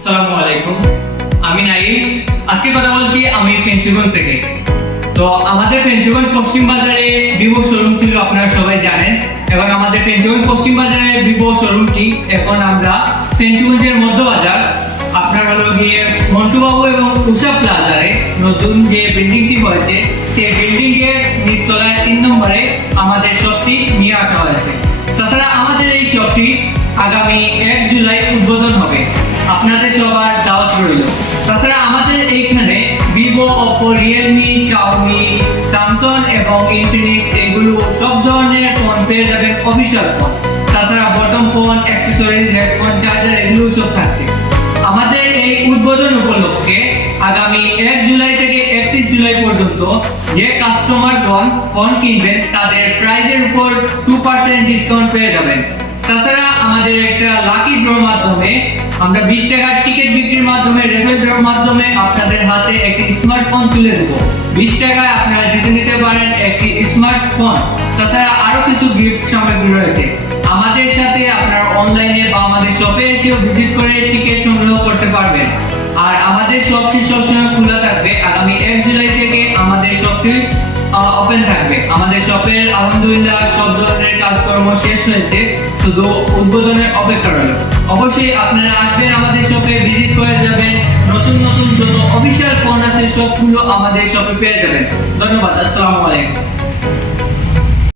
আসসালামু আলাইকুম, আমি নাইম। আজকে কথা বলছি আমি ফেঞ্চুগঞ্জ থেকে। তো আমাদের ফেঞ্চুগঞ্জ পশ্চিম বাজারে ভিভো শোরুম ছিল, আপনারা সবাই জানেন। এখন আমাদের ফেঞ্চুগঞ্জ পশ্চিম বাজারে ভিভো শোরুমটি এখন আমরা ফেঞ্চুগঞ্জের মধ্যবাজার আপনার হলো গিয়ে মন্টুবাবু এবং উষা প্লাজারে নতুন যে বিল্ডিংটি হয়েছে সেই বিল্ডিং এর নিচতলায় 3 নম্বরে আমাদের শপটি নিয়ে আসা হয়েছে। তাছাড়া আমাদের এই শপটি আগামী 1 জুলাই উদ্বোধন হবে, আপনাদের সবার দাওয়াত রইল। তাছাড়া আমাদের এইখানে Vivo, Oppo, Realme, Xiaomi, Samsung এবং ইনফিনিক্স এগুলো সব ধরনের ফোন পেয়ে যাবেন, অফিসিয়াল ফোন। তাছাড়া bottom phone, accessories, headphone, charger এগুলো সব থাকছে। আমাদের এই উদ্বোধন উপলক্ষে আগামী 1 জুলাই থেকে 31 জুলাই পর্যন্ত যে কাস্টমারগণ ফোন কিনবেন তাদের প্রাইজের উপর 2% ডিসকাউন্ট পেয়ে যাবেন। তাছাড়া আমাদের একটা লাকি ড্রর মাধ্যমে আমরা 20 টাকার টিকিট বিক্রির মাধ্যমে, রেফারেল ড্রর মাধ্যমে আপনাদের হাতে একটি স্মার্টফোন তুলে দেব। 20 টাকায় আপনারা জিতে নিতে পারেন একটি স্মার্টফোন। তাছাড়া আরো কিছু গিফট সামগ্রী রয়েছে। আমাদের সাথে আপনারা অনলাইনে বা আমাদের শপে এসেও ভিজিট করে টিকিট সংগ্রহ করতে পারবেন। আর আমাদের শপটি সবসময় খোলা থাকবে। আগামী 1 জুলাই থেকে আমাদের শপটি ওপেন থাকবে। আমাদের শপের আলহামদুলিল্লাহ সব ধরনের কাজকর্ম শেষ হয়েছে, শুধু উদ্বোধনের অপেক্ষা রইল। অবশ্যই আপনারা আসবেন, আমাদের শপে ভিজিট করে যাবেন। নতুন নতুন যত অফিসিয়াল ফোন আছে সবগুলো আমাদের শপে পেয়ে যাবেন। ধন্যবাদ, আসসালামু আলাইকুম।